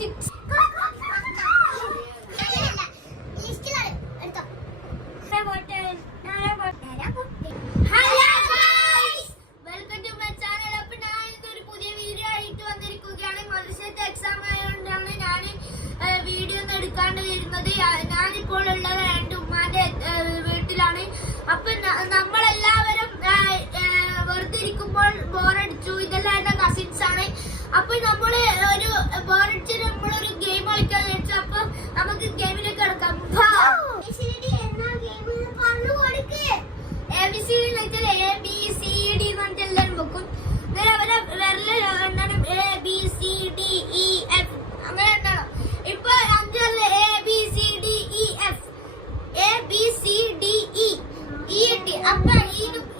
ടിക്സ് ഞാനിപ്പോൾ ഉള്ളത് എൻ്റെ ഉമ്മാന്റെ വീട്ടിലാണ്. അപ്പൊ നമ്മളെല്ലാവരും വെറുതെ ഇരിക്കുമ്പോൾ ബോറടിച്ചു. ഇതെല്ലാം എന്റെ കസിൻസ് ആണ്. അപ്പൊ നമ്മള് ഒരു ബോറടിച്ച് നമ്മളൊരു ഗെയിം കളിക്കാൻ വിചാരിച്ചു. അപ്പൊ നമുക്ക് ഗെയിമിലേക്ക് കിടക്കാം. ABCD എന്ന് പറഞ്ഞിട്ട് എല്ലാവരും വെക്കും. അവരെ വിരല് എന്താണ് ABCDEF അങ്ങനെ ഉണ്ടാണോ? ഇപ്പൊ അഞ്ചല്ല ABCDEF ABCDE അപ്പൊ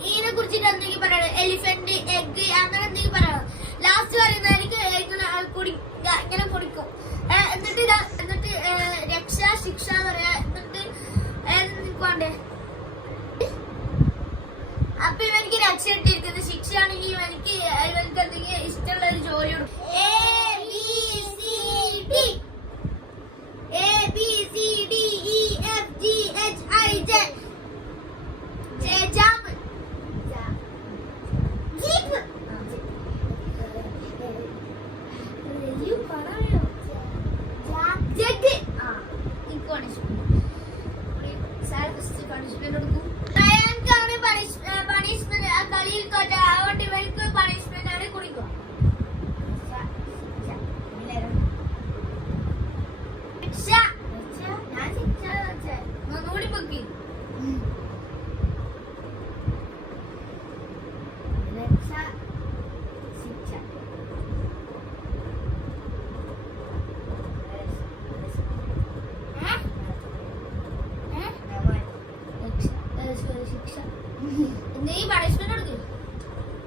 ഇതിനെ കുറിച്ചിട്ട് എന്തെങ്കിലും പറയണം. എലിഫന്റ്, എഗ് അങ്ങനെ എന്തെങ്കിലും പറയണം. ലാസ്റ്റ് പറയുന്നതായിരിക്കും ഇങ്ങനെ കുടിക്കും. എന്നിട്ട് രക്ഷ ശിക്ഷ പറയാ. എന്നിട്ട് വേണ്ടേ? അപ്പൊ ഇവർക്ക് രക്ഷ ഇട്ടിരിക്കുന്നത് ശിക്ഷയാണെങ്കിൽ ഇവർക്ക് എന്തെങ്കിലും ഇഷ്ടമുള്ള ഒരു ജോലി കൊടുക്കും. ABCDEFGHIJ jump jeep jet punishment കൊടുക്കും. പണിഷ്മെന്റ് കളിയിൽ തോറ്റ അതുകൊണ്ട് ഇവർക്ക് പണിഷ്മെന്റ് ആണ് കുടിക്കുക. നീ പണിഷ്മെന്റ് കൊടുക്കും.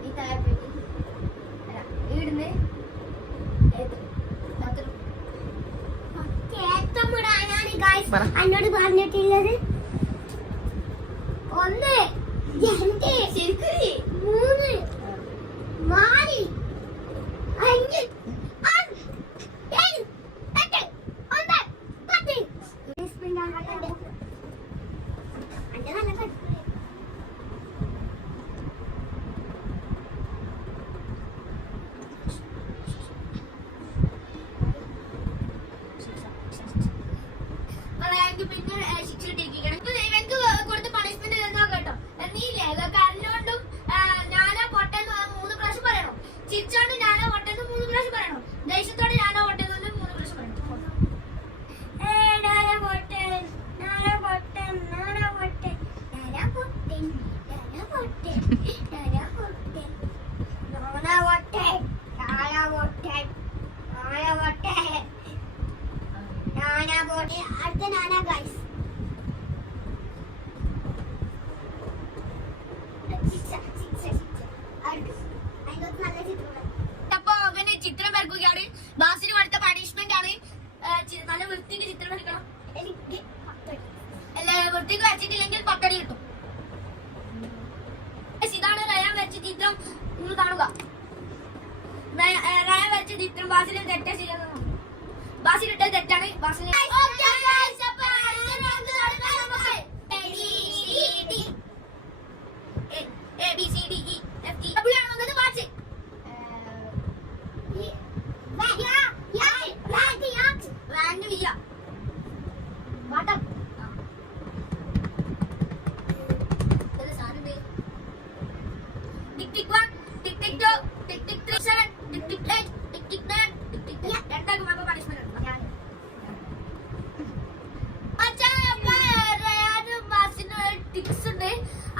ഈ താഴെപ്പറ്റി ഇവിടുന്ന് എന്നോട് പറഞ്ഞിട്ടുള്ളത് 1 2 3 4 5 പിന്നെ ശിക്ഷ ഇട്ടിരിക്കണം. ഇവർക്ക് കൊടുത്ത പണിഷ്മെന്റ് എന്താ കേട്ടോ? നീല്ലേ കരഞ്ഞോണ്ടും ഞാനാ പൊട്ടെന്ന് 3 പ്രാവശ്യം പറയണം. ചിരിച്ചോണ്ട് ഞാനാ പൊട്ടെന്ന് 3 പ്രാവശ്യം പറയണം. ദേഷ്യത്തോടെ ഞാനാ പൊട്ടെന്ന് 3 പ്രാവശ്യം പറയണം. അടുത്ത നാനാ ഗൈസ്. അപ്പൊ അവന് ചിത്രം വരക്കുകയാണ്. ബാസിന് അടുത്ത പണിഷ്മെന്റ് ആണ്. നല്ല വൃത്തിക്ക് ചിത്രം വരക്കണം. അല്ല വൃത്തിക്ക് വരച്ചിട്ടില്ലെങ്കിൽ പത്തടി കിട്ടും. ഇതാണ് റയാൻ വരച്ച ചിത്രം. നിങ്ങൾ കാണുക. റയാൻ വരച്ച ചിത്രം ബാസിന് തെറ്റാ ശരിയാകുന്നു. ബാസിലിട്ട തെറ്റാണ്. ബാസിന്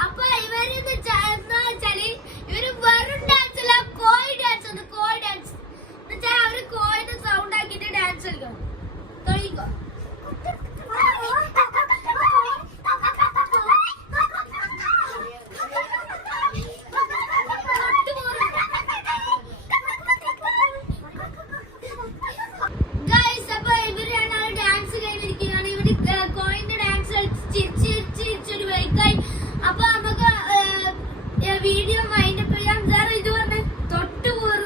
അപ്പൊ ഇവര് ഇവര് വെറും ഡാൻസ് അല്ല, കോഴി ഡാൻസ് ഉണ്ട്. കോഴി ഡാൻസ് എന്നുവെച്ചാൽ അവര് കോഴിന്റെ സൗണ്ട് ആക്കിട്ട് ഡാൻസ് കളിക്കണം. കളിക്കോ അപ്പൊ നമുക്ക് വീഡിയോ മൈൻഡ് അപ്പ് ചെയ്യാം. ഇത് പറഞ്ഞ തൊട്ട് പോറ്